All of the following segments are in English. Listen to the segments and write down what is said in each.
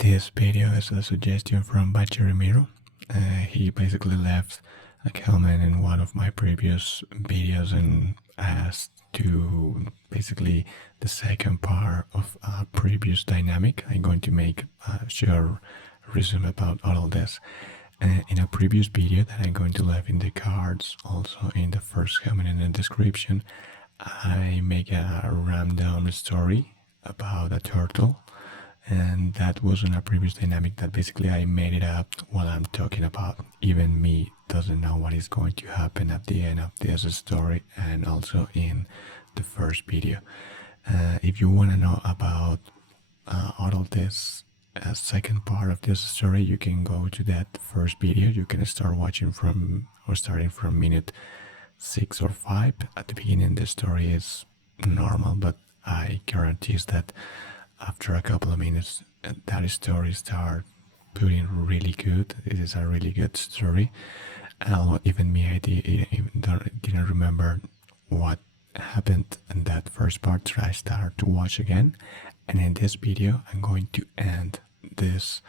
This video is a suggestion from Bacherimiro. He basically left a comment in one of my previous videos and asked to basically the second part of a previous dynamic. I'm going to make a short resume about all of this. In a previous video that I'm going to leave in the cards, also in the first comment in the description, I make a random story about a turtle, and that was in a previous dynamic that basically I made it up while I'm talking about. Even me doesn't know what is going to happen at the end of this story and also in the first video. If you want to know about all of this second part of this story, you can go to that first video. You can start watching from or starting from minute 6 or 5. At the beginning the story is normal, but I guarantee that after a couple of minutes that story start putting really good. It is a really good story. Even me, I didn't remember what happened in that first part, so I started to watch again. And in this video I'm going to end this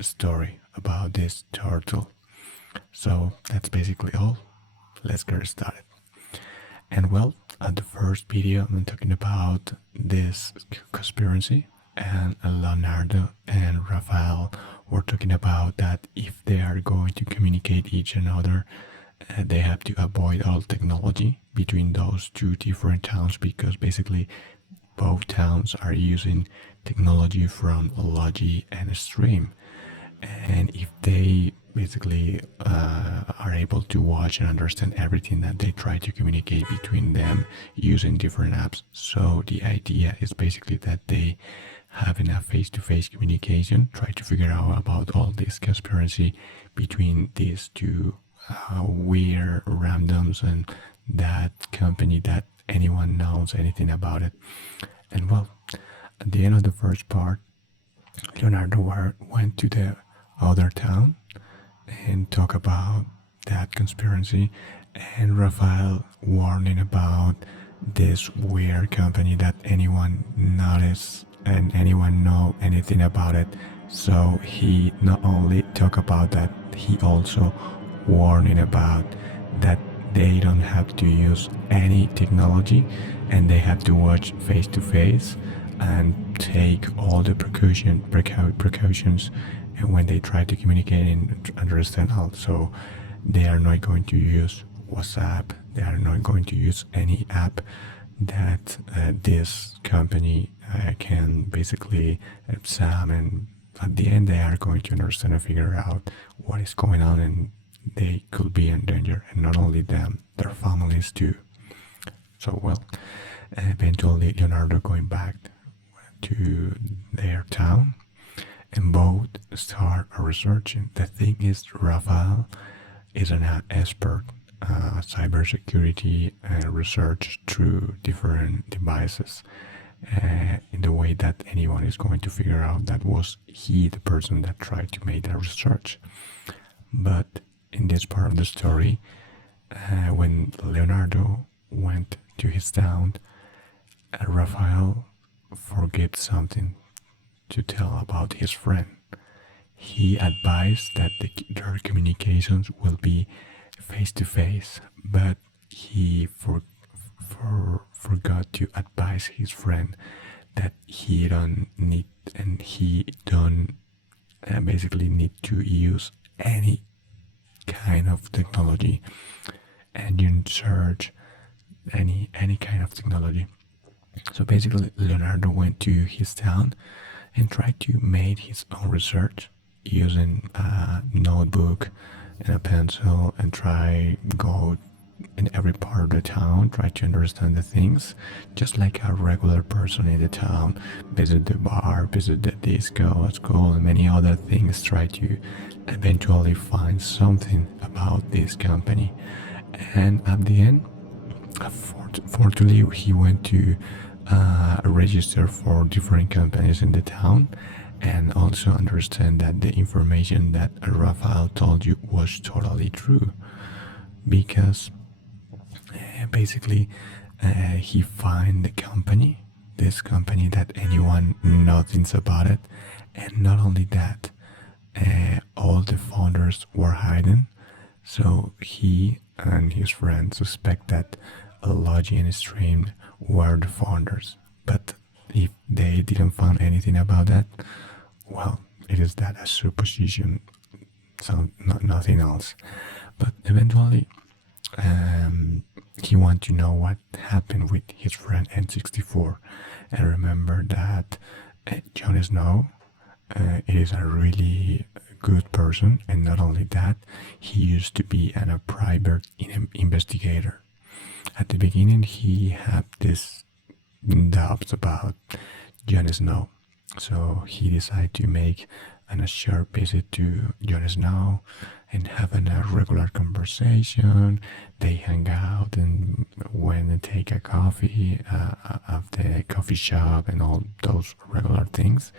story about this turtle. So that's basically all. Let's get started. And well, at the first video I'm talking about this conspiracy, and Leonardo and Rafael were talking about that if they are going to communicate each another, they have to avoid all technology between those two different towns, because basically both towns are using technology from Logi and Stream. And if they basically are able to watch and understand everything, that they try to communicate between them using different apps. So the idea is basically that they have enough face-to-face communication, try to figure out about all this conspiracy between these two weird randoms and that company that anyone knows anything about it. And well, at the end of the first part, Leonardo went to the other town and talk about that conspiracy, and Rafael warning about this weird company that anyone noticed and anyone know anything about it. So he not only talk about that, he also warning about that they don't have to use any technology and they have to watch face to face and take all the precautions and when they try to communicate and understand. Also, they are not going to use WhatsApp, they are not going to use any app that this company can basically examine. At the end they are going to understand and figure out what is going on, and they could be in danger, and not only them, their families too. So well, eventually Leonardo going back to their town, and both start researching. The thing is, Rafael is an expert cybersecurity research through different devices, in the way that anyone is going to figure out that was he the person that tried to make that research. But in this part of the story, when Leonardo went to his town, Rafael forget something to tell about his friend. He advised that their communications will be face to face, but he forgot to advise his friend that he don't need, and he don't basically need to use any kind of technology and you search any kind of technology. So basically Leonardo went to his town and tried to make his own research using a notebook and a pencil, and try go in every part of the town, try to understand the things just like a regular person in the town. Visit the bar, visit the disco at school, and many other things. Try to eventually find something about this company. And at the end, fortunately, he went to register for different companies in the town, and also understand that the information that Rafael told you was totally true, because basically he find the company, this company that anyone knows things about it, And not only that, all the founders were hidden, so he and his friends suspect that Logi and Stream were the founders. But if they didn't find anything about that, well, it is that a supposition, so nothing else. But eventually, he wanted to know what happened with his friend N64. And remember that Jon Snow is a really good person, and not only that, he used to be a private investigator. At the beginning, he had this doubts about Jon Snow, so he decided to make a short visit to Jon Snow and having a regular conversation. They hang out and went and take a coffee at the coffee shop and all those regular things.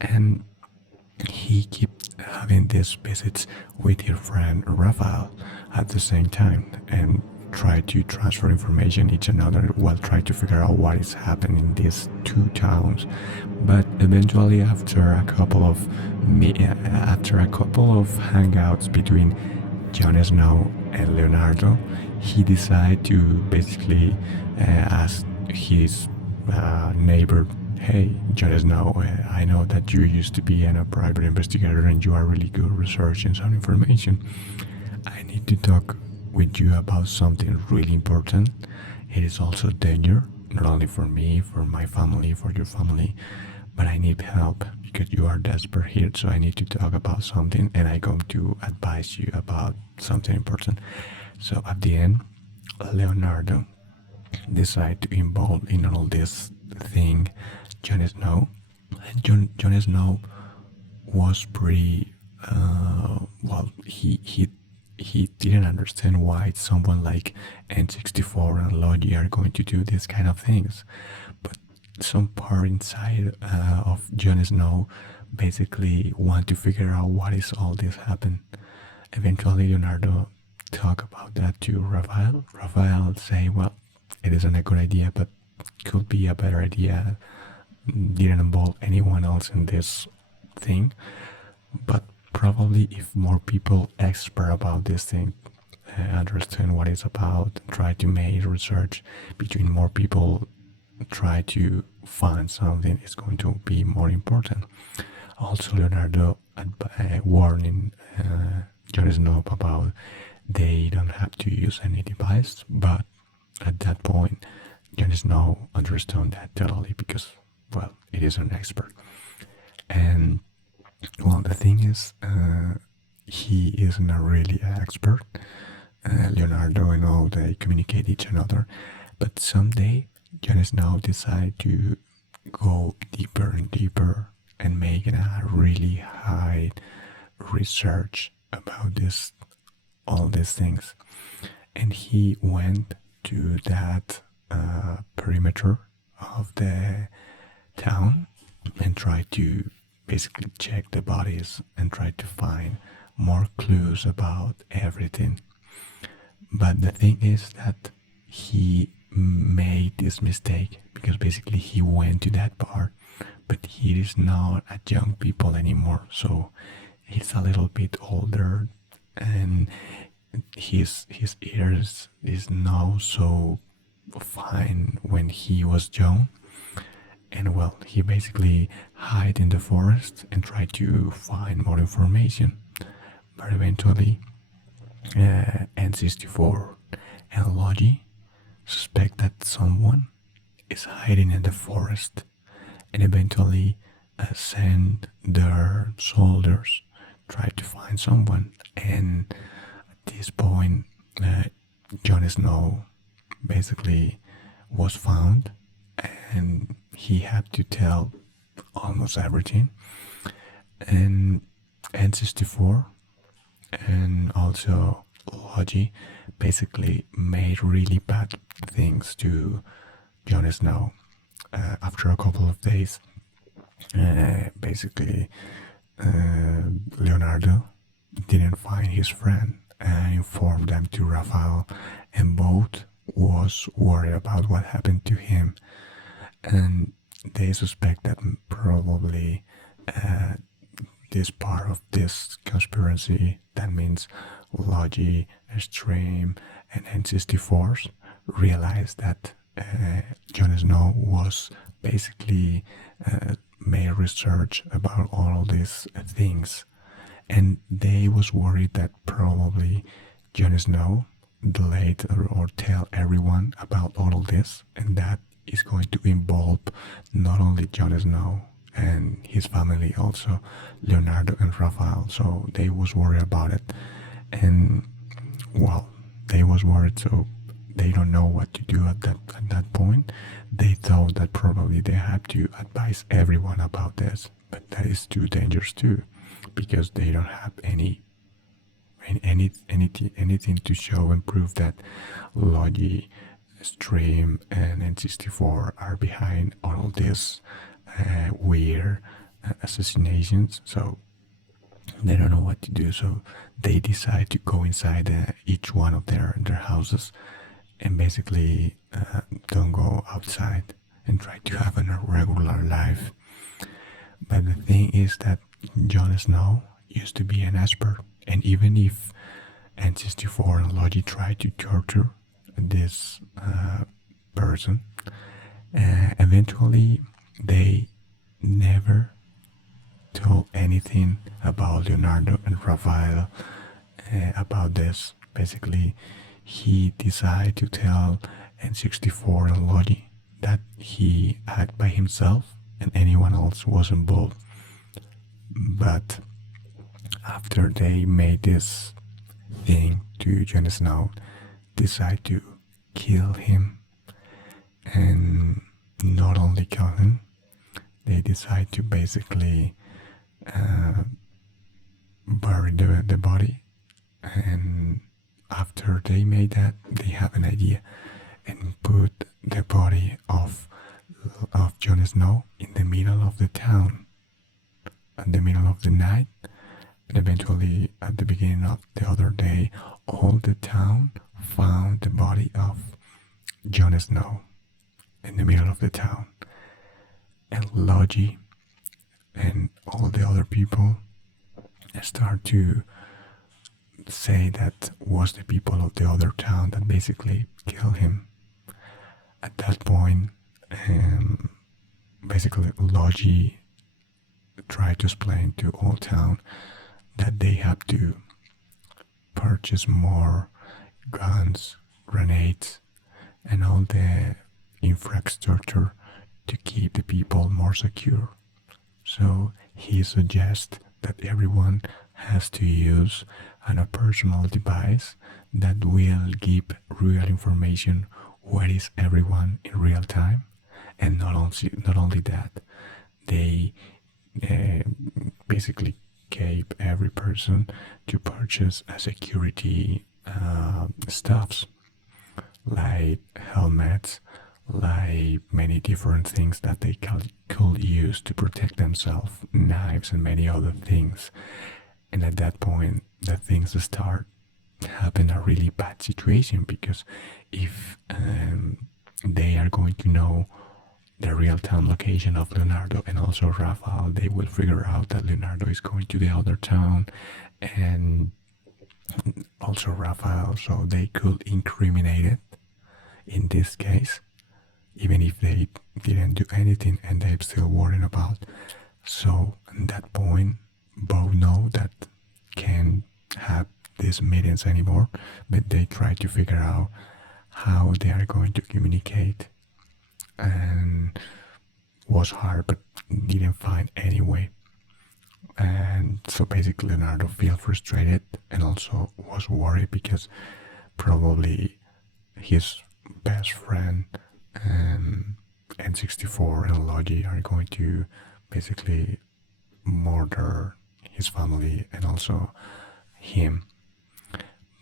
And he kept having these visits with his friend Raphael at the same time and try to transfer information each another while trying to figure out what is happening in these two towns. But eventually, after a couple of hangouts between Jon Snow and Leonardo, he decided to basically ask his neighbor, "Hey, Jon Snow, I know that you used to be a private investigator and you are really good researching some information. I need to talk with you about something really important. It is also danger, not only for me, for my family, for your family, but I need help because you are desperate here, so I need to talk about something and I'm going to advise you about something important." So at the end, Leonardo decided to involve in all this thing Jon Snow. And Jon Snow was pretty he didn't understand why someone like N64 and Logi are going to do these kind of things. But some part inside of Jon Snow basically want to figure out what is all this happen. Eventually, Leonardo talk about that to Raphael. Raphael say, well, it isn't a good idea, but could be a better idea. Didn't involve anyone else in this thing, but probably if more people expert about this thing, understand what it's about, try to make research between more people, try to find something, it's going to be more important. Also, Leonardo warning Jon Snow about they don't have to use any device, but at that point, Jon Snow understood that totally because, well, it is an expert. And well, the thing is, he isn't a really expert. Leonardo and all, they communicate each another. But someday, Jon Snow decide to go deeper and deeper and make a really high research about all these things. And he went to that perimeter of the town and tried to basically check the bodies and try to find more clues about everything. But the thing is that he made this mistake because basically he went to that bar, but he is not a young people anymore, so he's a little bit older and his ears is now so fine when he was young. And well, he basically hid in the forest and tried to find more information. But eventually, N64 and Logi suspect that someone is hiding in the forest and eventually send their soldiers try to find someone. And at this point, Jon Snow basically was found and he had to tell almost everything. And N64 and also Logi basically made really bad things to Jon Snow. After a couple of days, basically Leonardo didn't find his friend and informed them to Raphael, and both was worried about what happened to him. And they suspect that probably this part of this conspiracy, that means Logi, Stream, and N64s, realized that Jon Snow was basically made research about all these things, and they was worried that probably Jon Snow delayed or tell everyone about all of this, and that is going to involve not only Jon Snow and his family, also Leonardo and Raphael. So they was worried about it, and well, they was worried, so they don't know what to do at that point. They thought that probably they have to advise everyone about this, but that is too dangerous too, because they don't have anything to show and prove that Logi, Stream, and N64 are behind all this weird assassinations. So they don't know what to do. So they decide to go inside each one of their houses and basically don't go outside and try to have a regular life. But the thing is that Jon Snow used to be an expert, and even if N64 and Logi tried to torture this person, eventually they never told anything about Leonardo and Raphael about this. Basically, he decided to tell N64 and Logi that he acted by himself and anyone else was involved. But after they made this thing to Jon Snow, decide to kill him, and not only kill him, they decide to basically bury the body. And after they made that, they have an idea and put the body of Jon Snow in the middle of the town at the middle of the night. And eventually, at the beginning of the other day, all the town found the body of Jon Snow in the middle of the town. And Logi and all the other people start to say that was the people of the other town that basically killed him. At that point, basically Logi tried to explain to all town that they have to purchase more guns, grenades, and all the infrastructure to keep the people more secure. So he suggests that everyone has to use a personal device that will give real information where is everyone in real time. And not only that, they basically gave every person to purchase a security stuffs like helmets, like many different things that they could use to protect themselves, knives and many other things. And at that point, the things start happen a really bad situation, because if they are going to know the real-time location of Leonardo and also Raphael, they will figure out that Leonardo is going to the other town and also Raphael, so they could incriminate it in this case, even if they didn't do anything and they're still worrying about. So at that point, both know that can't have these meetings anymore, but they try to figure out how they are going to communicate, and was hard but didn't find any way. And so basically Leonardo felt frustrated and also was worried, because probably his best friend and N64 and Logi are going to basically murder his family and also him.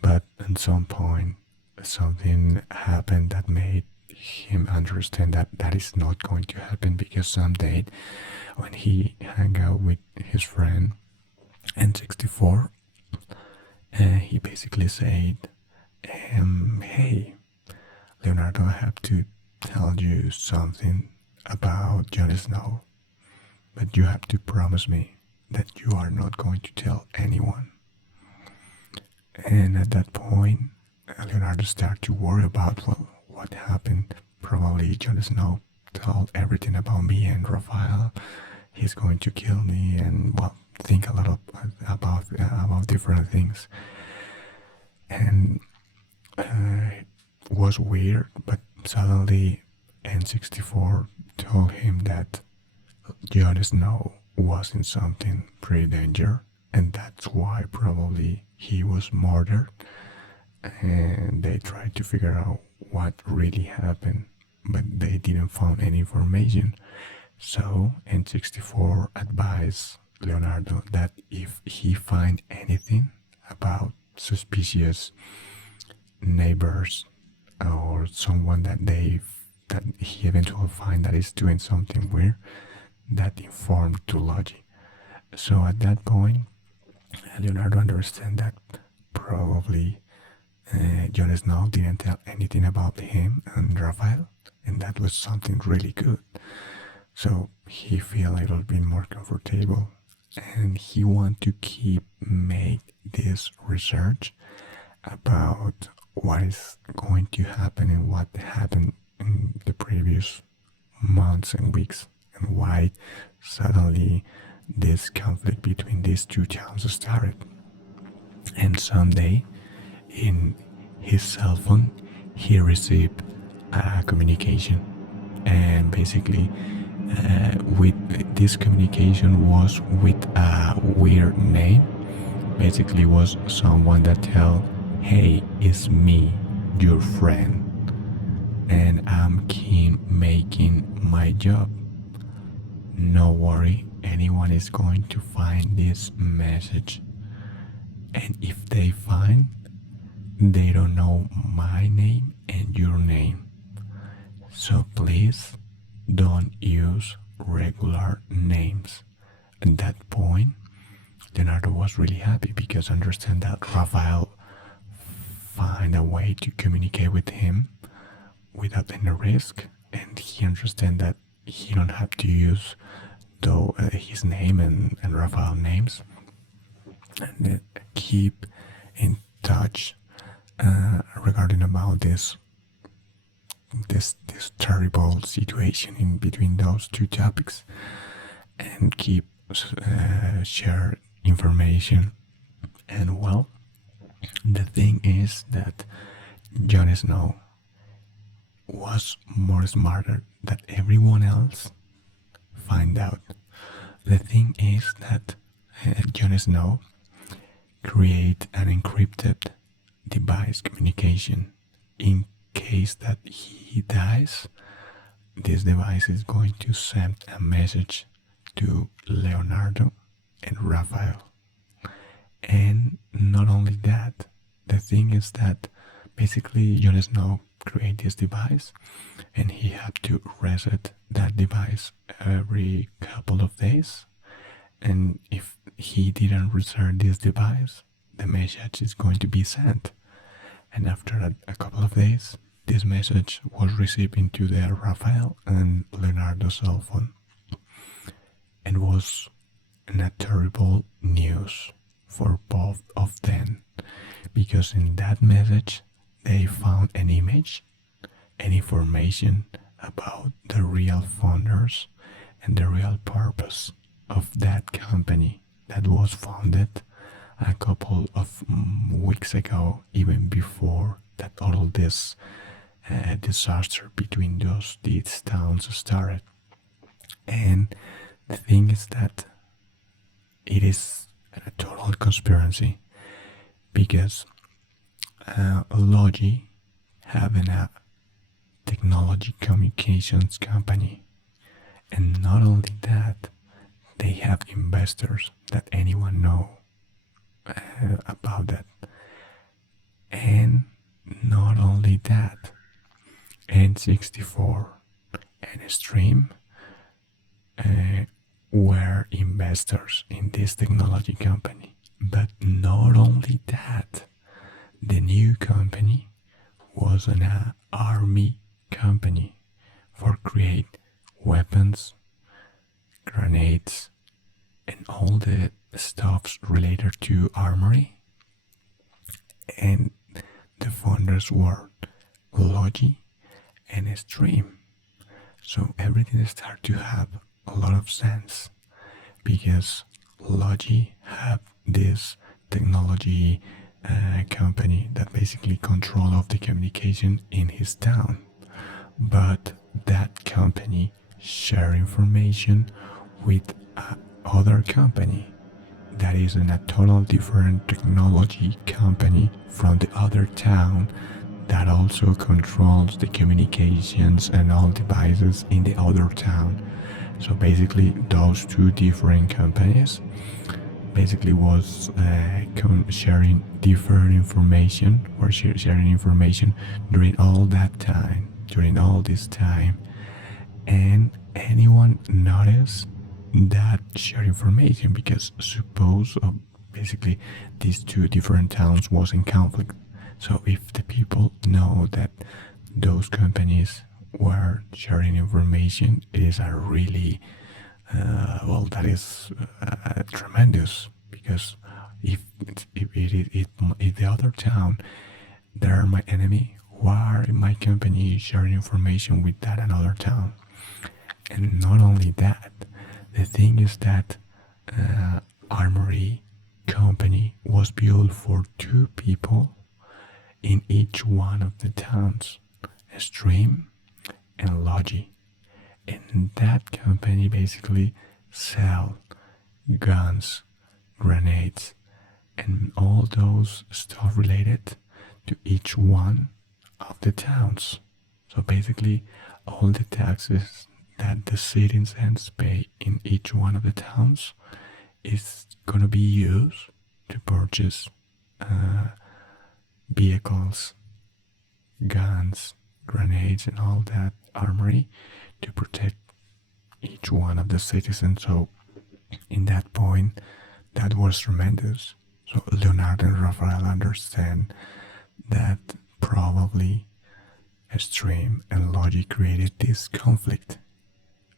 But at some point something happened that made him understand that that is not going to happen, because someday when he hung out with his friend N64, he basically said, hey Leonardo, I have to tell you something about Jon Snow. but you have to promise me that you are not going to tell anyone. And at that point, Leonardo started to worry about, well, what happened. Probably Jon Snow told everything about me and Raphael. He's going to kill me, and well, think a lot of, about different things. And it was weird, but suddenly N64 told him that Jon Snow was in something pretty dangerous, and that's why probably he was murdered. And they tried to figure out what really happened, but they didn't find any information. So N64 advised Leonardo that if he find anything about suspicious neighbors or someone that he eventually find that is doing something weird, that informed to Logi. So at that point, Leonardo understand that probably Jon Snow didn't tell anything about him and Raphael, and that was something really good. So he feel a little bit more comfortable, and he want to make this research about what is going to happen and what happened in the previous months and weeks, and why suddenly this conflict between these two towns started. And someday, in his cell phone, he received a communication, and basically with this communication was with a weird name. Basically was someone that tell, hey, it's me, your friend, and I'm keen making my job. No worry, anyone is going to find this message, and if they find, they don't know my name and your name, so please don't use regular names. At that point, Leonardo was really happy because understand that Raphael find a way to communicate with him without any risk, and he understand that he don't have to use his name and Raphael names, and keep in touch regarding about this terrible situation in between those two topics, and keep share information. And well, the thing is that Jon Snow was more smarter than everyone else find out. The thing is that Jon Snow create an encrypted device communication. In case that he dies, this device is going to send a message to Leonardo and Raphael. And not only that, the thing is that basically Jon Snow create this device, and he had to reset that device every couple of days. And if he didn't reset this device, the message is going to be sent. And after a couple of days, this message was received into the Raphael and Leonardo cell phone, and was a terrible news for both of them, because in that message they found an image and information about the real founders and the real purpose of that company that was founded a couple of weeks ago, even before that all this disaster between these towns started. And the thing is that it is a total conspiracy, because Logi having a technology communications company, and not only that, they have investors that anyone know about that. And not only that, N64 and Stream were investors in this technology company. But not only that, the new company was an army company for create weapons, grenades, and all the stuffs related to armory. And the founders were Logi and Stream. So everything started to have a lot of sense because Logi had this technology company that basically control of the communication in his town. But that company share information with other company that is in a total different technology company from the other town that also controls the communications and all devices in the other town. So basically those two different companies basically was sharing different information or sharing information during all this time, and anyone noticed that share information because suppose basically these two different towns was in conflict. So if the people know that those companies were sharing information, it is a really that is tremendous because if the other town they're my enemy, why my company sharing information with that another town? And not only that, the thing is that armory company was built for two people in each one of the towns, Stream and Logi. And that company basically sell guns, grenades, and all those stuff related to each one of the towns. So basically all the taxes that the citizens pay in each one of the towns is gonna be used to purchase vehicles, guns, grenades, and all that armory to protect each one of the citizens. So in that point, that was tremendous. So Leonardo and Raphael understand that probably Stream and Logi created this conflict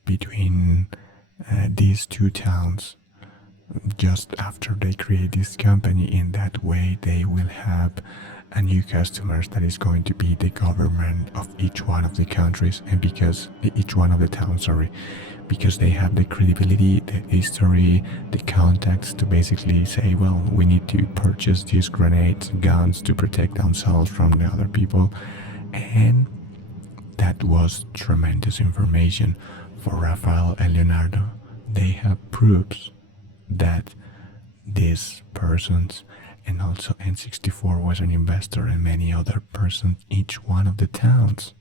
between these two towns just after they create this company. In that way they will have a new customers that is going to be the government of each one of the countries, and because each one of the towns, sorry, because they have the credibility, the history, the contacts to basically say, well, we need to purchase these grenades, guns to protect themselves from the other people. And that was tremendous information for Raphael and Leonardo. They have proofs that these persons, and also N64 was an investor and many other persons, each one of the towns.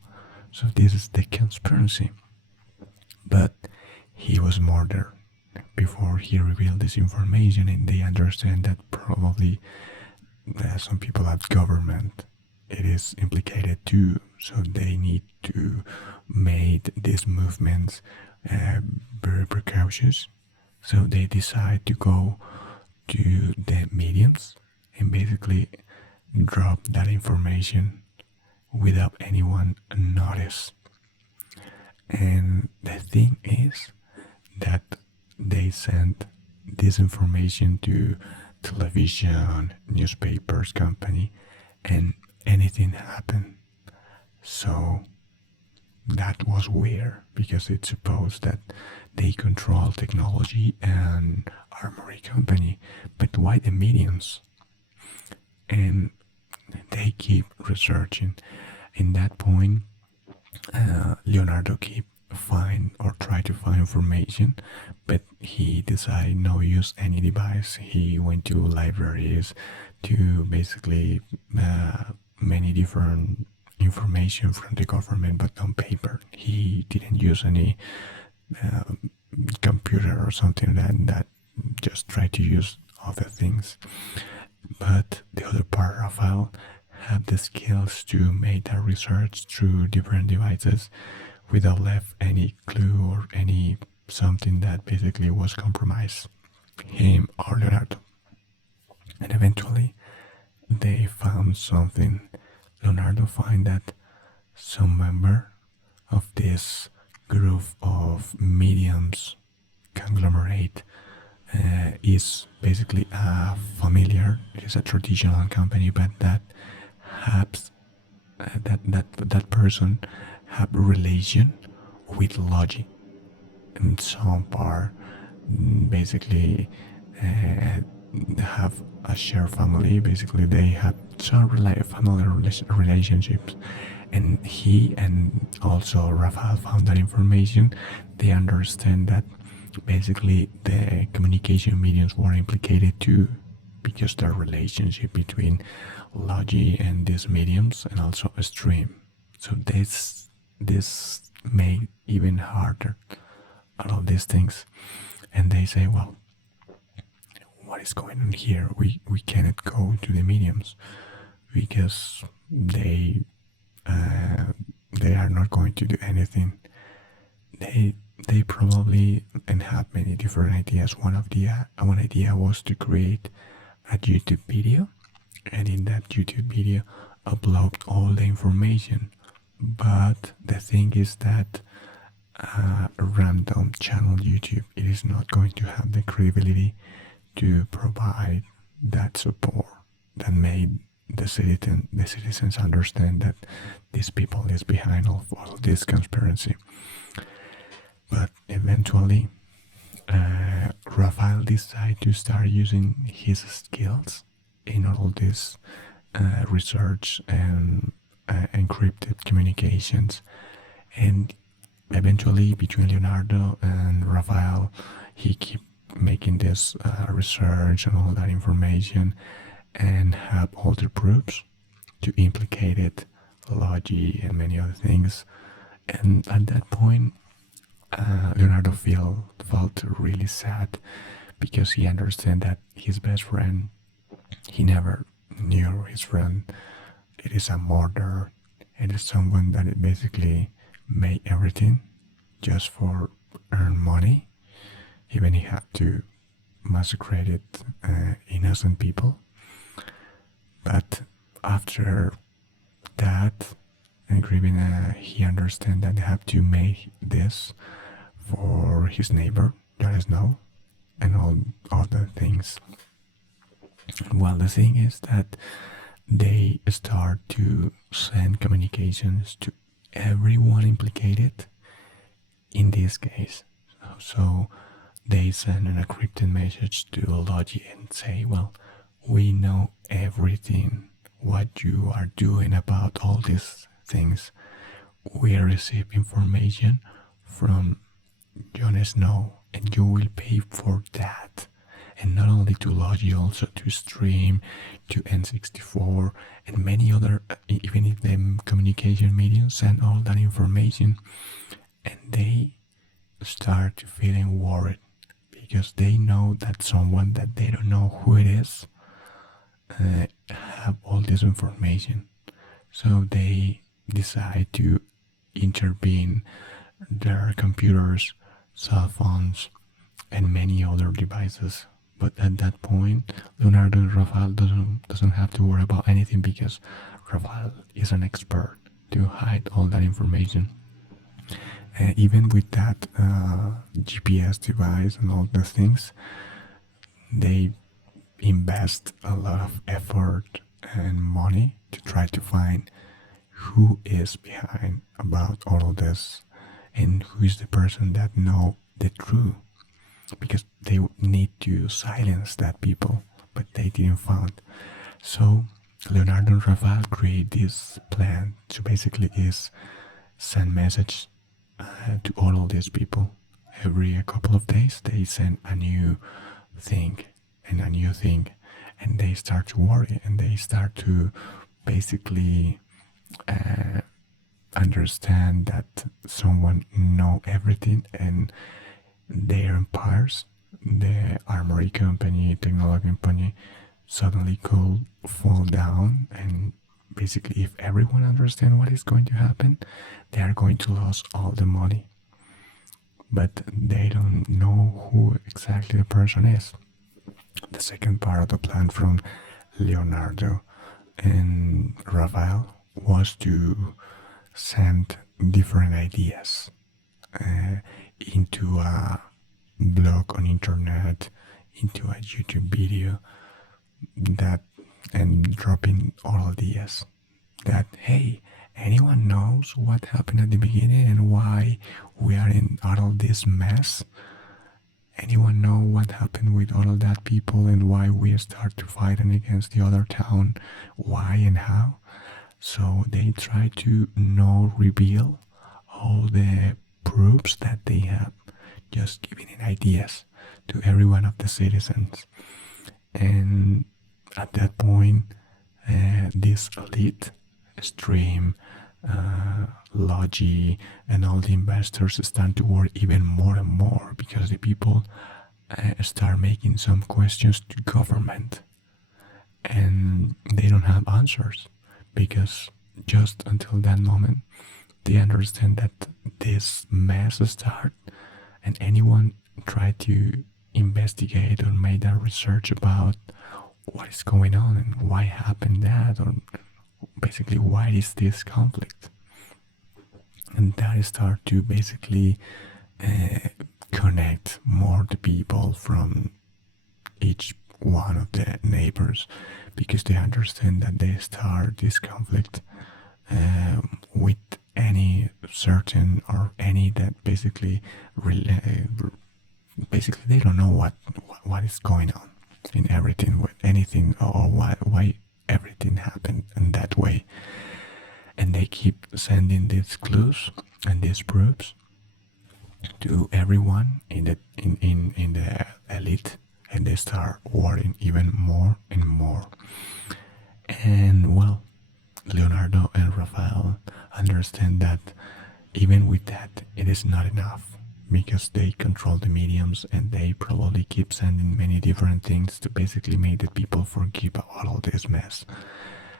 So this is the conspiracy. But he was murdered before he revealed this information, and they understand that probably some people at government it is implicated too, so they need to make these movements very precautious. So they decide to go to the mediums and basically drop that information without anyone notice. And the thing is that they sent this information to television, newspapers, company, and anything happened. So that was weird because it's supposed that they control technology and armory company, but why the mediums? And they keep researching. In that point, Leonardo keep find or try to find information, but he decided no use any device. He went to libraries to basically many different information from the government, but on paper. He didn't use any computer or something that just tried to use other things. But the other part, Rafael had the skills to make that research through different devices without left any clue or any something that basically was compromised him or Leonardo. And eventually they found something. Leonardo find that some member of this group of mediums conglomerate is basically a familiar, it is a traditional company, but that has that person have relation with logic and some part, basically have a shared family. Basically they have some family relationships, and he and also Rafael found that information. They understand that basically the communication mediums were implicated too, because the relationship between Logi and these mediums, and also a stream. So this made even harder all of these things. And they say, well, what is going on here? We cannot go to the mediums because they are not going to do anything. They probably and have many different ideas. One idea was to create a YouTube video, and in that YouTube video upload all the information. But the thing is that a random channel YouTube, it is not going to have the credibility to provide that support that made the citizens understand that these people is behind all of this conspiracy. But eventually, Rafael decided to start using his skills in all this research and encrypted communications. And eventually, between Leonardo and Rafael, he keep making this research and all that information, and have all the proofs to implicate it, Logi and many other things. And at that point, Leonardo felt really sad, because he understand that his best friend, he never knew his friend. It is a murderer. It is someone that it basically made everything just for earn money. Even he had to massacre innocent people. But after that agreement, he understand that they have to make this for his neighbor, Jon Snow, and all other things. Well, the thing is that they start to send communications to everyone implicated in this case. So they send an encrypted message to Logi and say, well, we know everything what you are doing about all these things. We receive information from Jon Snow, and you will pay for that. And not only to Logi, also to Stream, to N64, and many other, even if the communication mediums send all that information. And they start feeling worried, because they know that someone that they don't know who it is have all this information. So they decide to intervene their computers, cell phones, and many other devices. But at that point, Leonardo and Rafael doesn't have to worry about anything, because Rafael is an expert to hide all that information. And even with that GPS device and all those things, they invest a lot of effort and money to try to find who is behind about all of this, and who is the person that know the truth, because they need to silence that people, but they didn't find. So Leonardo and Rafael create this plan to basically is send message to all of these people. Every couple of days they send a new thing and a new thing, and they start to worry, and they start to basically understand that someone know everything, and their empires, the armory company, technology company, suddenly could fall down. And basically, if everyone understands what is going to happen, they are going to lose all the money. But they don't know who exactly the person is. The second part of the plan from Leonardo and Rafael was to send different ideas into a blog on internet into a YouTube video, that and dropping all ideas that, hey, anyone knows what happened at the beginning and why we are in all of this mess? Anyone know what happened with all of that people and why we start to fighting against the other town? Why and how? So they try to reveal all the proofs that they have, just giving it ideas to every one of the citizens. And at that point, this elite stream, Logi, and all the investors start to worry even more and more because the people start making some questions to government, and they don't have answers because just until that moment they understand that this mess start, and anyone try to investigate or make that research about what is going on and why happened that, or basically why is this conflict, and that start to basically connect more the people from each one of the neighbors, because they understand that they start this conflict with any certain or any that basically basically they don't know what is going on in everything with anything, or why everything happened in that way. And they keep sending these clues and these proofs to everyone in the elite, and they start worrying even more and more. And well, Leonardo and Rafael understand that even with that, it is not enough, because they control the mediums and they probably keep sending many different things to basically make the people forgive about all this mess.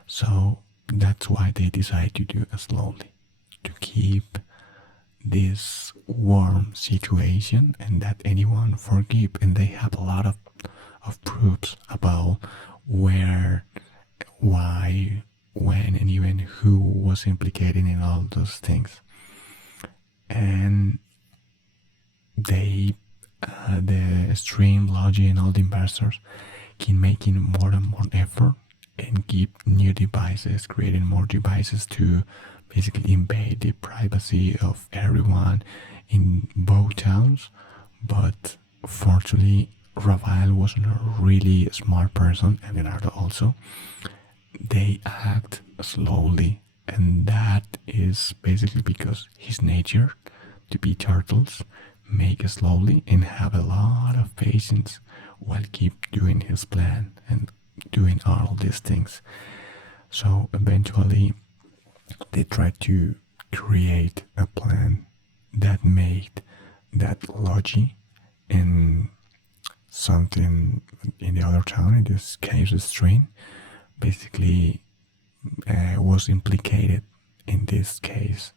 So that's why they decide to do it slowly, to keep this warm situation and that anyone forgive. And they have a lot of proofs about where, why, when, and even who was implicated in all those things. And they, the stream, Logi, and all the investors keep making more and more effort and keep new devices, creating more devices to basically invade the privacy of everyone in both towns. But fortunately, Rafael wasn't a really smart person, and Leonardo also. They act slowly, and that is basically because his nature to be turtles, make slowly and have a lot of patience while keep doing his plan and doing all these things. So eventually they try to create a plan that made that Logi and something in the other town, in this case the strain, basically was implicated in this case,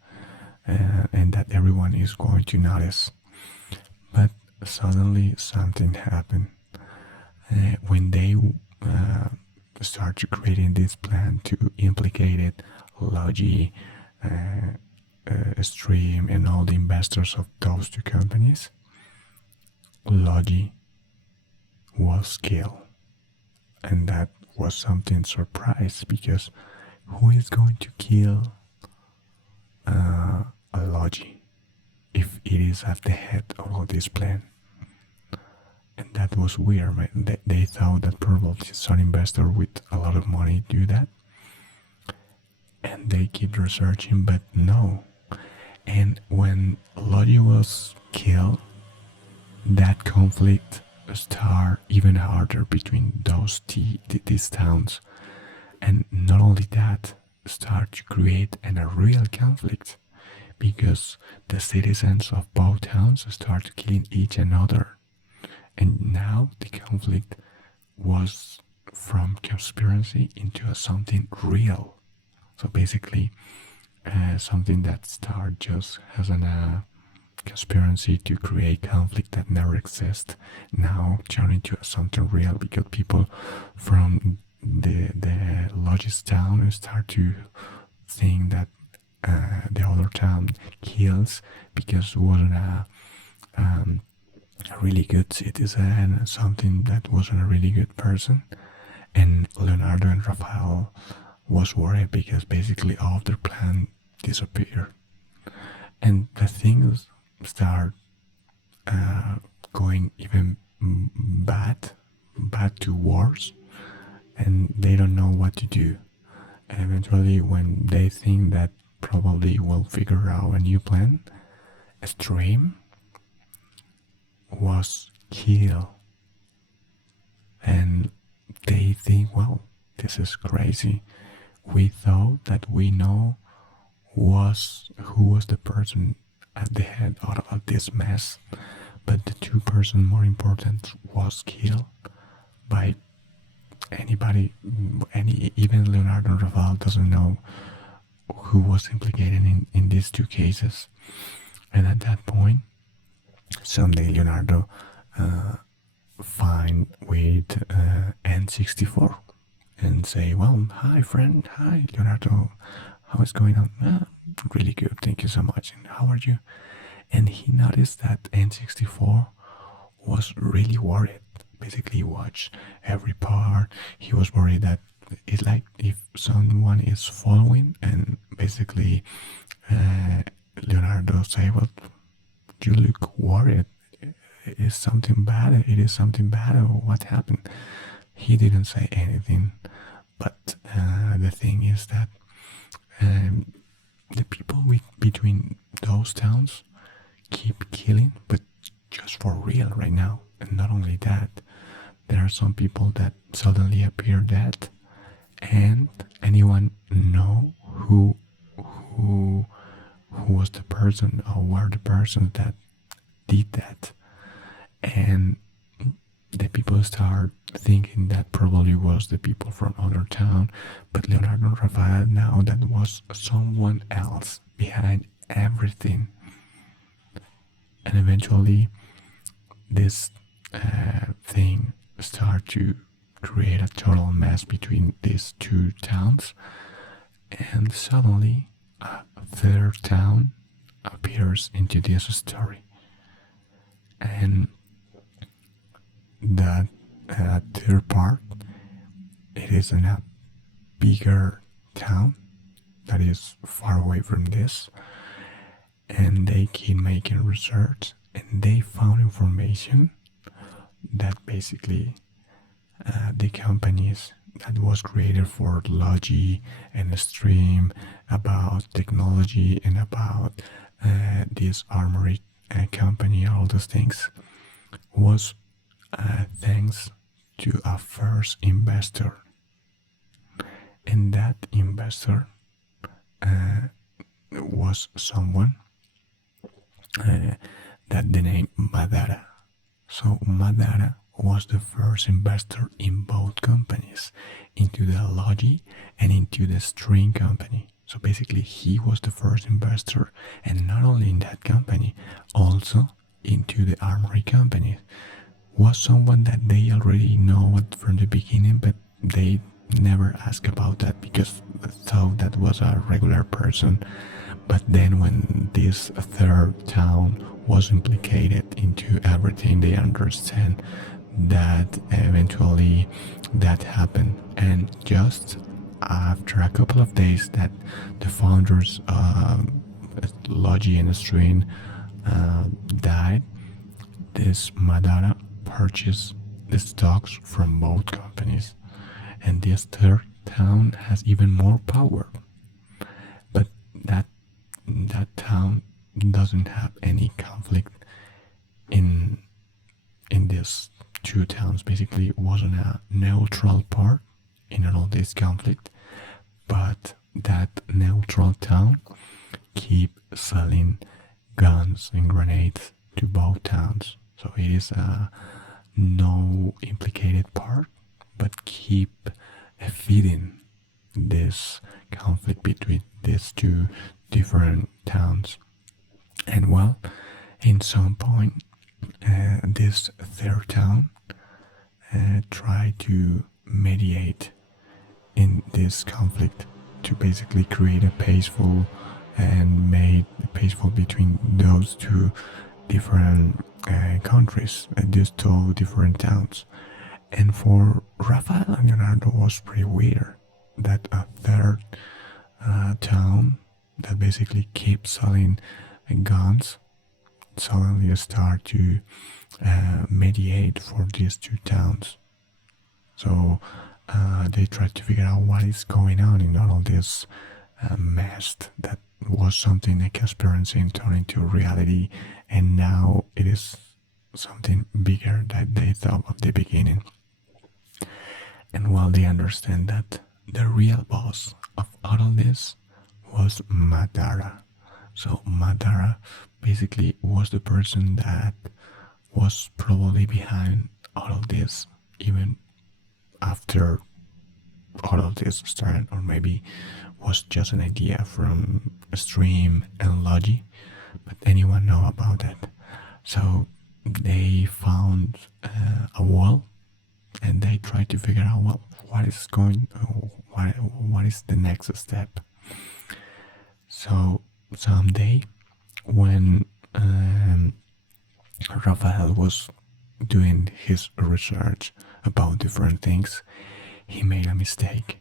and that everyone is going to notice. But suddenly something happened when they start to creating this plan to implicate it, Logi, Stream, and all the investors of those two companies. Logi was killed, and that was something surprise, because who is going to kill a Logi if it is at the head of all this plan? And that was weird, man. They thought that probably some investor with a lot of money do that, and they keep researching, but no. And when Logi was killed, that conflict started even harder between these towns. And not only that, start to create a real conflict, because the citizens of both towns start killing each another. And now the conflict was from conspiracy into something real. So basically, something that started just as a conspiracy to create conflict that never exists, now turned into something real, because people from the largest town start to think that the other town kills because it wasn't a really good citizen, something that wasn't a really good person. And Leonardo and Rafael was worried because basically all of their plan disappeared. And the things start going even bad to worse, and they don't know what to do. And eventually, when they think that probably will figure out a new plan, a stream was killed. And they think, well, this is crazy. We thought that we know who was the person at the head of this mess, but the two person more important was killed by anybody. Even Leonardo and Rafael doesn't know who was implicated in these two cases. And at that point, someday Leonardo find with N64 and say, well, hi friend, hi Leonardo, how is going on? Really good, thank you so much, and how are you? And he noticed that N64 was really worried. Basically, he watched every part. He was worried that it's like if someone is following, and basically Leonardo say, well, you look worried. Is something bad? It is something bad, or what happened? He didn't say anything, but the thing is that the people between those towns keep killing, but just for real right now. And not only that, there are some people that suddenly appear dead, and anyone know who was the person or were the persons that did that. And the people start thinking that probably was the people from other town, but Leonardo and Rafael now that was someone else behind everything. And eventually this thing start to create a total mess between these two towns, and suddenly a third town appears into this story. And that third part, it is in a bigger town that is far away from this, and they keep making research, and they found information that basically the companies that was created for Logi and Stream, about technology and about this armory company, all those things, was thanks to a first investor. And that investor was someone that the name Madara. So Madara was the first investor in both companies, into the Logi and into the String company. So basically he was the first investor, and not only in that company, also into the armory company. Was someone that they already know from the beginning, but they never asked about that because they thought that was a regular person. But then when this third town was implicated into everything, they understand that eventually that happened. And just after a couple of days that the founders Logi and String died, this Madara purchased the stocks from both companies, and this third town has even more power. But that town doesn't have any conflict in these two towns. Basically, it wasn't a neutral part in all this conflict, but that neutral town keep selling guns and grenades to both towns. So it is a no implicated part, but keep feeding this conflict between these two different towns. And well, in some point, this third town tried to mediate in this conflict to basically create a peaceful and made peaceful between those two different countries, these two different towns. And for Rafael and Leonardo was pretty weird that a third town that basically keeps selling guns suddenly start to mediate for these two towns. So they tried to figure out what is going on in all of this mess that was something a conspiracy and turned into reality, and now it is something bigger that they thought of the beginning. And while they understand that the real boss of all of this was Madara. So Madara basically was the person that was probably behind all of this, even after all of this started, or maybe was just an idea from Stream and Logi, but anyone know about that. So they found a wall, and they tried to figure out, well, what is the next step. So someday when Rafael was doing his research about different things, he made a mistake,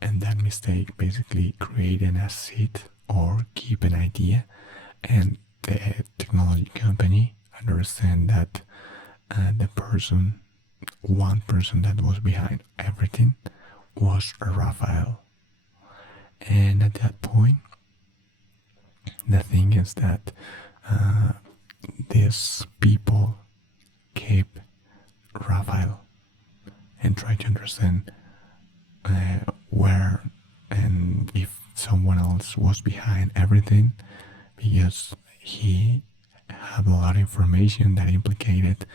and that mistake basically created a seed or keep an idea, and the technology company understand that one person that was behind everything was Rafael. And at that point, the thing is that these people keep Rafael and try to understand where and if someone else was behind everything, because he had a lot of information that implicated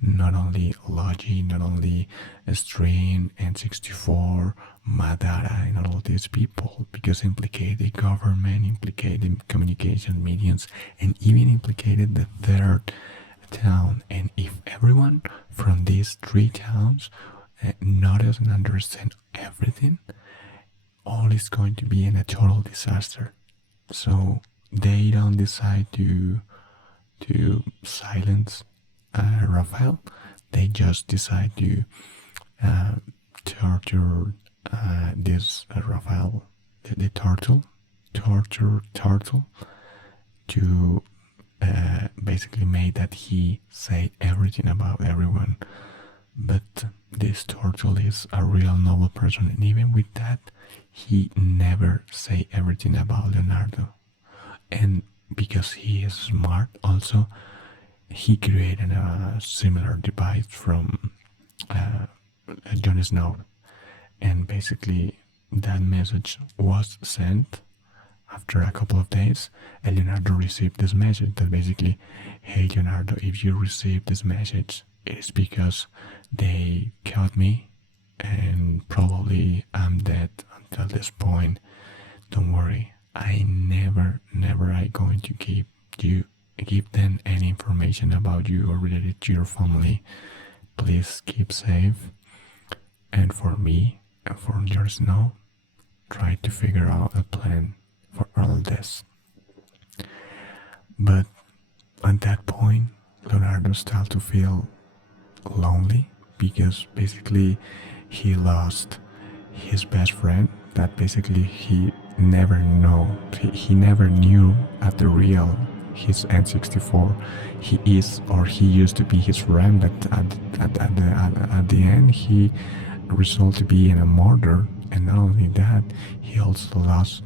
not only Logi, not only Stream, N64, Madara, and all of these people, because implicated the government, implicated communication mediums, and even implicated the third town. And if everyone from these three towns notice and understand everything, all is going to be in a total disaster. So they don't decide to silence Rafael. They just decide to torture this Rafael, the turtle, to basically make that he say everything about everyone. But this turtle is a real noble person, and even with that, he never say everything about Leonardo. And because he is smart also, he created a similar device from Jon Snow, and basically that message was sent after a couple of days, and Leonardo received this message that basically, hey Leonardo, if you receive this message, it is because they killed me and probably I'm dead until this point. Don't worry, I never I going to give them any information about you or related to your family. Please keep safe. And for me and for Jon Snow, try to figure out a plan for all of this. But at that point, Leonardo started to feel lonely, because basically he lost his best friend that basically he never knew at the real his N64. He is, or he used to be, his friend, but at the end he resulted to be in a murder. And not only that, he also lost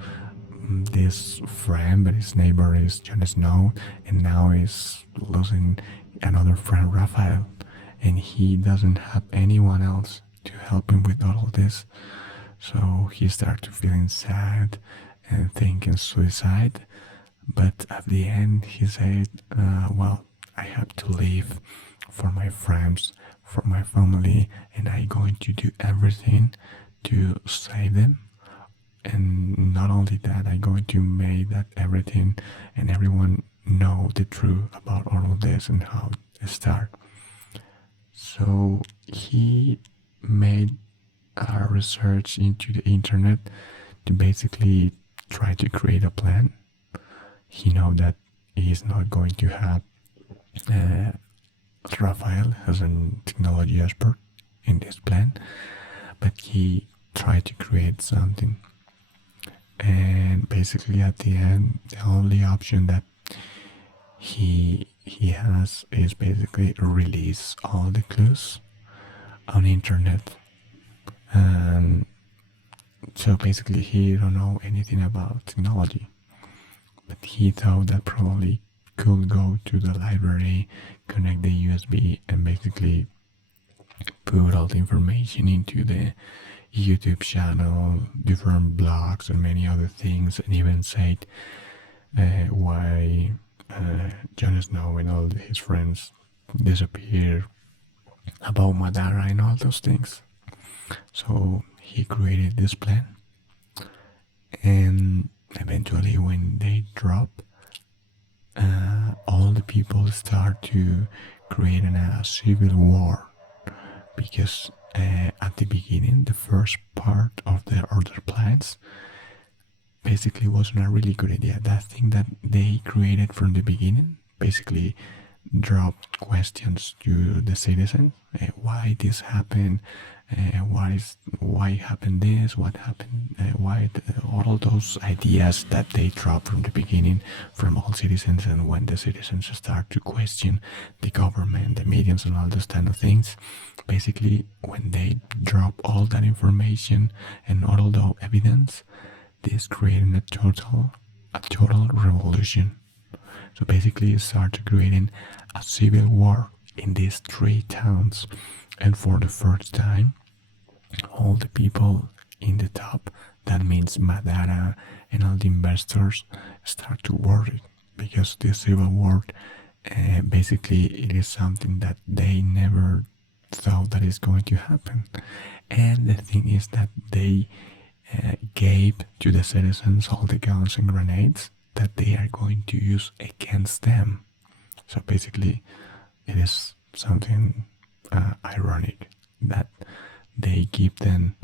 this friend, but his neighbor is Jon Snow, and now he's losing another friend, Raphael, and he doesn't have anyone else to help him with all of this. So he started feeling sad and thinking suicide. But at the end, he said, well, I have to leave for my friends, for my family, and I'm going to do everything to save them. And not only that, I'm going to make that everything and everyone know the truth about all of this and how it started. So he made a research into the internet to basically try to create a plan. He know that he is not going to have Uh, Rafael as a technology expert in this plan, but he tried to create something. And basically, at the end, the only option that he has is basically release all the clues on internet. And so basically, he don't know anything about technology, but he thought that probably could go to the library, connect the USB, and basically put all the information into the YouTube channel, different blogs, and many other things, and even said why Jon Snow and all his friends disappeared, about Madara, and all those things. So he created this plan, and eventually, when they drop, all the people start to create a civil war, because at the beginning, the first part of their other plans basically wasn't a really good idea. That thing that they created from the beginning basically dropped questions to the citizens. Why this happened? Why happened this? What happened? All those ideas that they dropped from the beginning from all citizens, and when the citizens start to question the government, the mediums, and all those kind of things, basically when they drop all that information and all the evidence, this creating a total revolution. So basically, it started creating a civil war in these 3 towns, and for the first time, all the people in the top, that means Madara and all the investors, start to worry, because this civil war, basically, it is something that they never thought that is going to happen. And the thing is that they gave to the citizens all the guns and grenades that they are going to use against them. So basically, it is something ironic that they give them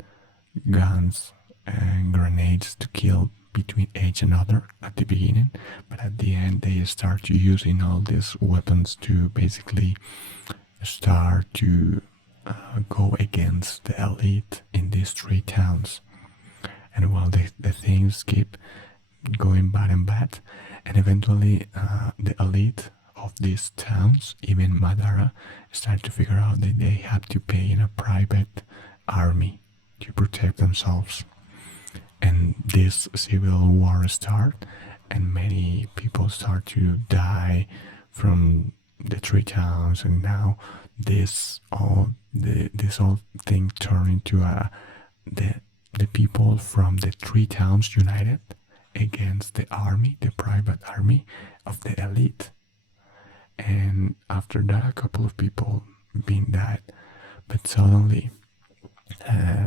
guns and grenades to kill between each other at the beginning, but at the end they start using all these weapons to basically start to go against the elite in these 3 towns. And while the things keep going bad and bad, and eventually the elite of these towns, even Madara, start to figure out that they have to pay in a private army to protect themselves. And this civil war start, and many people start to die from the 3 towns, and now this whole thing turned into the people from the 3 towns united against the army, the private army of the elite. And after that, a couple of people being died, but suddenly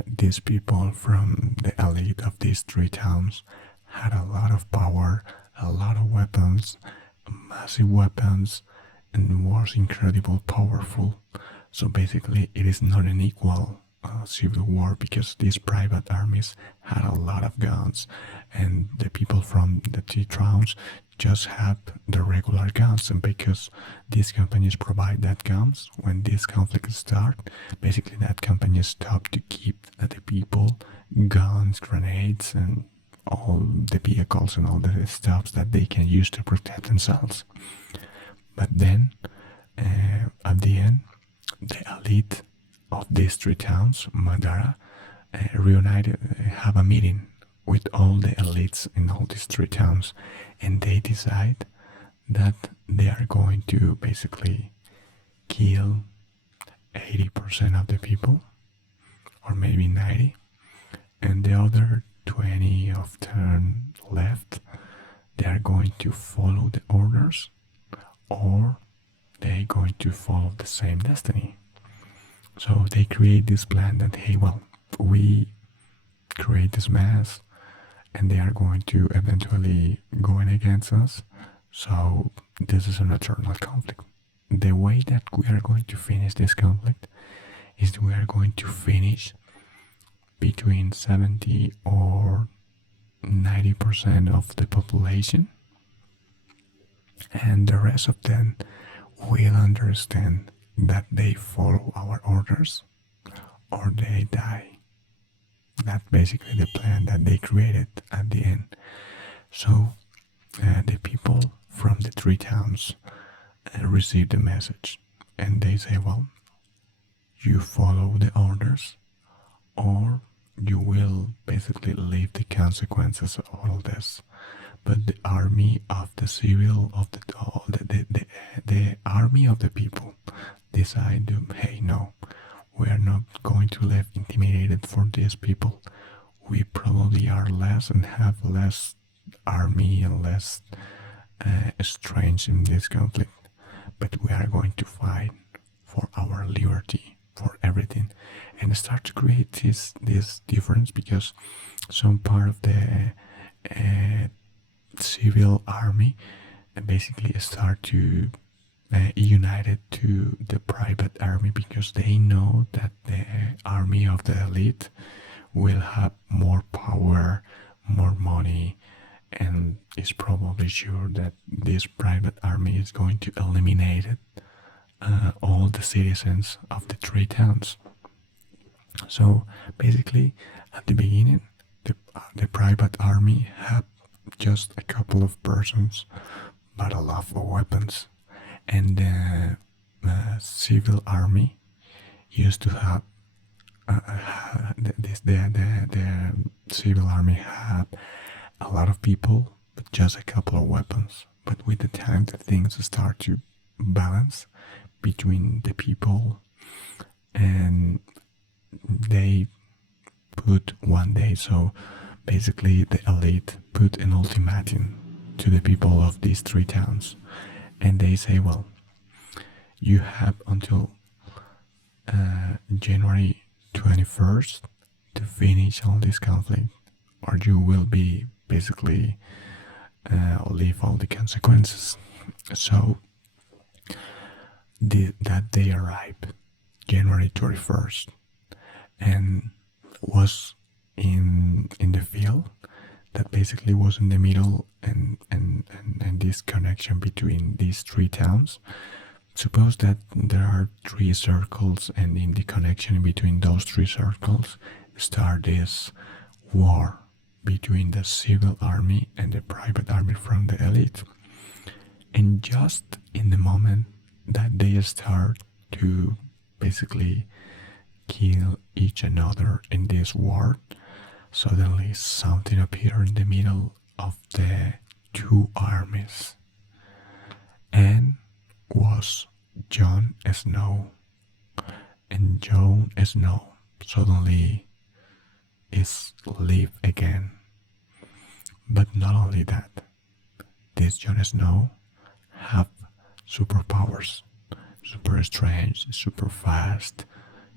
these people from the elite of these 3 towns had a lot of power, a lot of weapons, massive weapons, and was incredibly powerful. So basically, it is not an equal civil war, because these private armies had a lot of guns, and the people from the 3 towns just have the regular guns. And because these companies provide that guns, when this conflict start, basically that company stop to keep the people guns, grenades, and all the vehicles and all the stuff that they can use to protect themselves. But then at the end, the elite of these 3 towns, Madara, reunited, have a meeting with all the elites in all these 3 towns, and they decide that they are going to basically kill 80% of the people, or maybe 90, and the other 20 of them left, they are going to follow the orders, or they're going to follow the same destiny. So they create this plan that, hey, well, we create this mass, and they are going to eventually go in against us. So this is an eternal conflict. The way that we are going to finish this conflict is we are going to finish between 70 or 90% of the population, and the rest of them will understand that they follow our orders or they die. That's basically the plan that they created at the end. So the people from the three towns receive the message and they say, well, you follow the orders or you will basically live the consequences of all this. But the army of the civil of the army of the people decide to, hey, no, we are not going to live intimidated for these people. We probably are less and have less army and less strength in this conflict, but we are going to fight for our liberty, for everything, and start to create this difference, because some part of the civil army basically start to united to the private army, because they know that the army of the elite will have more power, more money, and is probably sure that this private army is going to eliminate all the citizens of the three towns. So basically, at the beginning, the private army had just a couple of persons, but a lot of weapons, and the civil army used to have the civil army had a lot of people, but just a couple of weapons. But with the time, the things start to balance between the people, and they put one day. So basically, the elite put an ultimatum to the people of these three towns, and they say, well, you have until January 21st to finish all this conflict, or you will be basically live all the consequences. So that day arrived, January 31st, and was in the field that basically was in the middle, and this connection between these three towns. Suppose that there are three circles, and in the connection between those three circles start this war between the civil army and the private army from the elite. And just in the moment that they start to basically kill each another in this war, suddenly something appeared in the middle of the two armies, and was Jon Snow. And Jon Snow suddenly is live again. But not only that, this Jon Snow have superpowers, super strange, super fast.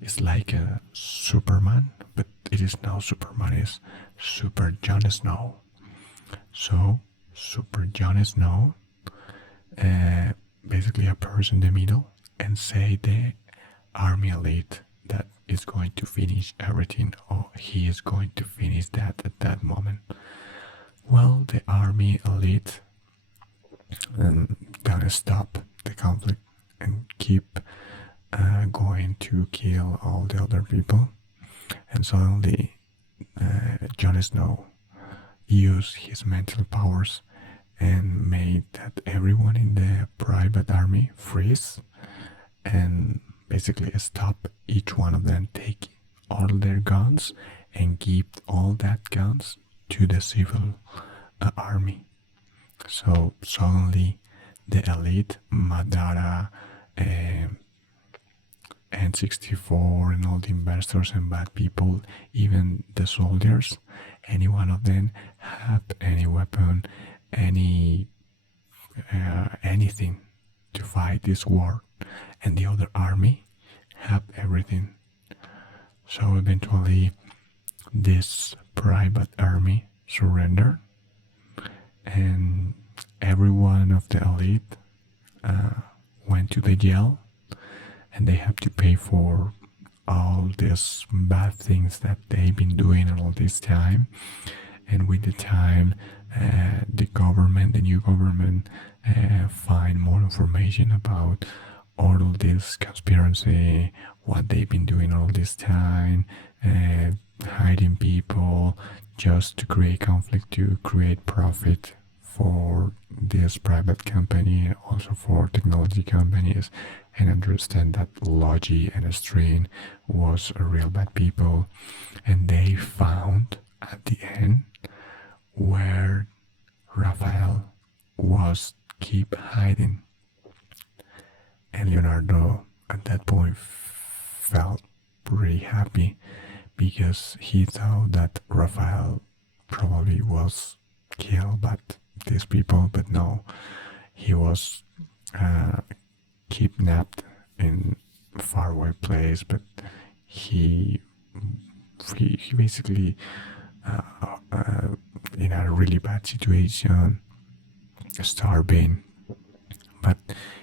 It's like a Superman, but it is not Superman, it's Super Jon Snow. So Super Jon Snow basically appears in the middle and say the army elite that is going to finish everything, or he is going to finish that at that moment. Well, the army elite gonna stop the conflict and keep going to kill all the other people, and suddenly Jon Snow used his mental powers and made that everyone in the private army freeze and basically stop each one of them, take all their guns and give all that guns to the civil army. So suddenly the elite, Madara, N64 and all the investors and bad people, even the soldiers, any one of them have any weapon, anything to fight this war, and the other army have everything. So eventually this private army surrendered, and every one of the elite went to the jail, and they have to pay for all these bad things that they've been doing all this time. And with the time, the new government, find more information about all of this conspiracy, what they've been doing all this time, hiding people just to create conflict, to create profit for this private company, also for technology companies, and understand that Logi and Strain was a real bad people. And they found at the end where Raphael was keep hiding. And Leonardo at that point felt pretty happy because he thought that Raphael probably was killed by these people, but no, he was kidnapped in a faraway place, but he basically in a really bad situation, starving, but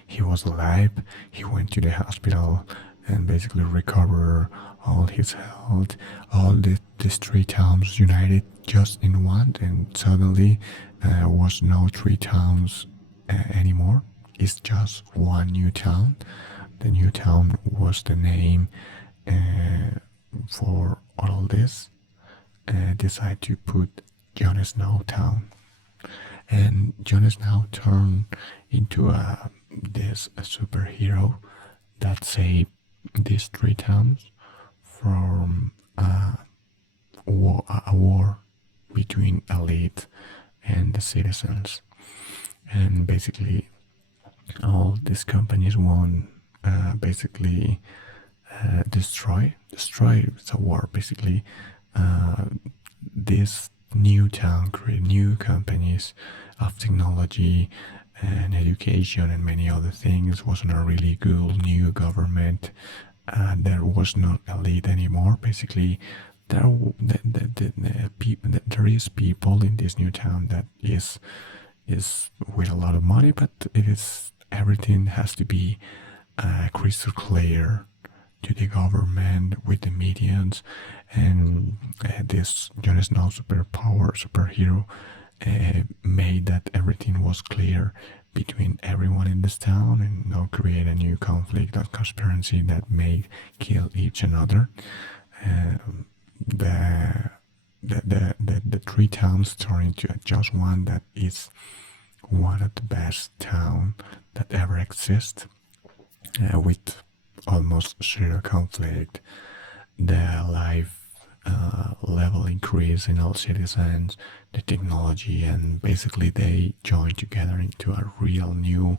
he was alive. He went to the hospital and basically recovered all his health. All these three towns united just in one, and suddenly was no three towns anymore. It's just one new town. The new town was the name for all this. Decide to put Jon Snow town, and Jon Snow turned into a superhero that saved these three towns from a war between elite and the citizens. And basically all these companies won, basically destroy it's a war basically. This new town create new companies of technology and education and many other things. Wasn't a really good new government. There was not elite anymore. Basically, there is people in this new town that is with a lot of money, but it is everything has to be crystal clear to the government with the medians. And this Jon Snow superhero made that everything was clear between everyone in this town, and not create a new conflict or conspiracy that may kill each another. The three towns turn into just one that is one of the best town that ever exists, with almost zero conflict. The life level increase in all citizens, the technology, and basically they join together into a real new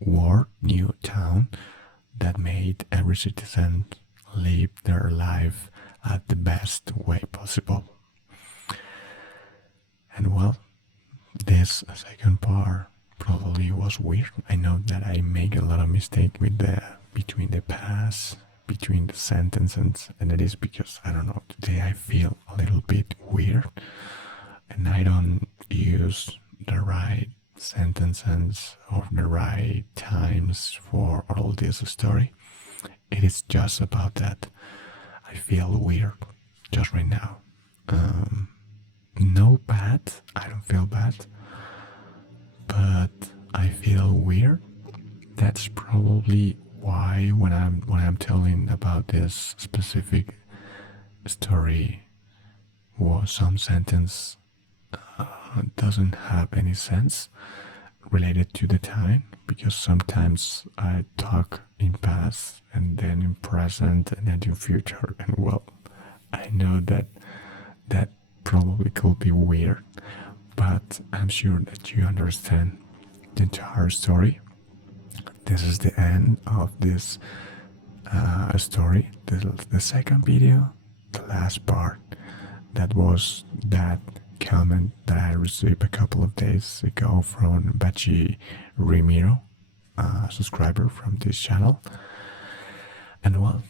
world, new town that made every citizen live their life at the best way possible. And well, this second part probably was weird. I know that I make a lot of mistake with between the past, between the sentences, and it is because I don't know, today I feel a little bit weird and I don't use the right sentences or the right times for all this story. It is just about that. I feel weird just right now. No bad, I don't feel bad, but I feel weird. That's probably why when I'm telling about this specific story, or some sentence doesn't have any sense related to the time, because sometimes I talk in past and then in present and then in future, and well, I know that probably could be weird, but I'm sure that you understand the entire story. This is the end of this story. The second video, the last part, that was that comment that I received a couple of days ago from Bachi Ramiro, a subscriber from this channel. And well,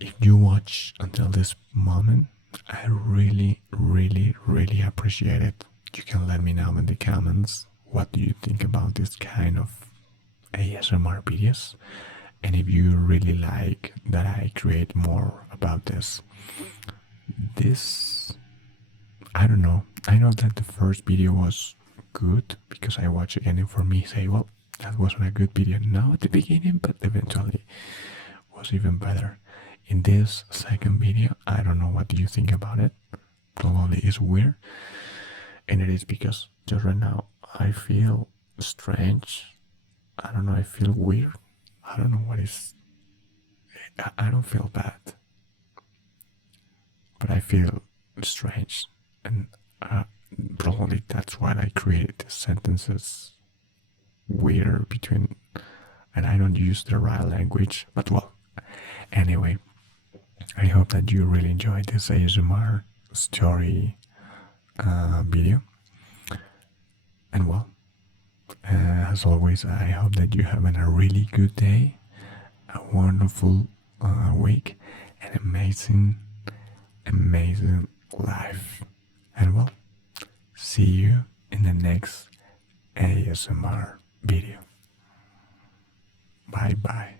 if you watch until this moment, I really, really, really appreciate it. You can let me know in the comments what do you think about this kind of ASMR videos, and if you really like that I create more about this, I don't know, I know that the first video was good because I watched again and for me say, well, that wasn't a good video now at the beginning, but eventually was even better. In this second video, I don't know what do you think about it. Probably it's weird, and it is because just right now I feel strange. I don't know, I feel weird. I don't know what is. I don't feel bad, but I feel strange, and probably that's why I created the sentences weird between, and I don't use the right language. But well, anyway, I hope that you really enjoyed this ASMR story video, and well, as always, I hope that you're having a really good day, a wonderful week, an amazing, amazing life. And well, see you in the next ASMR video. Bye bye.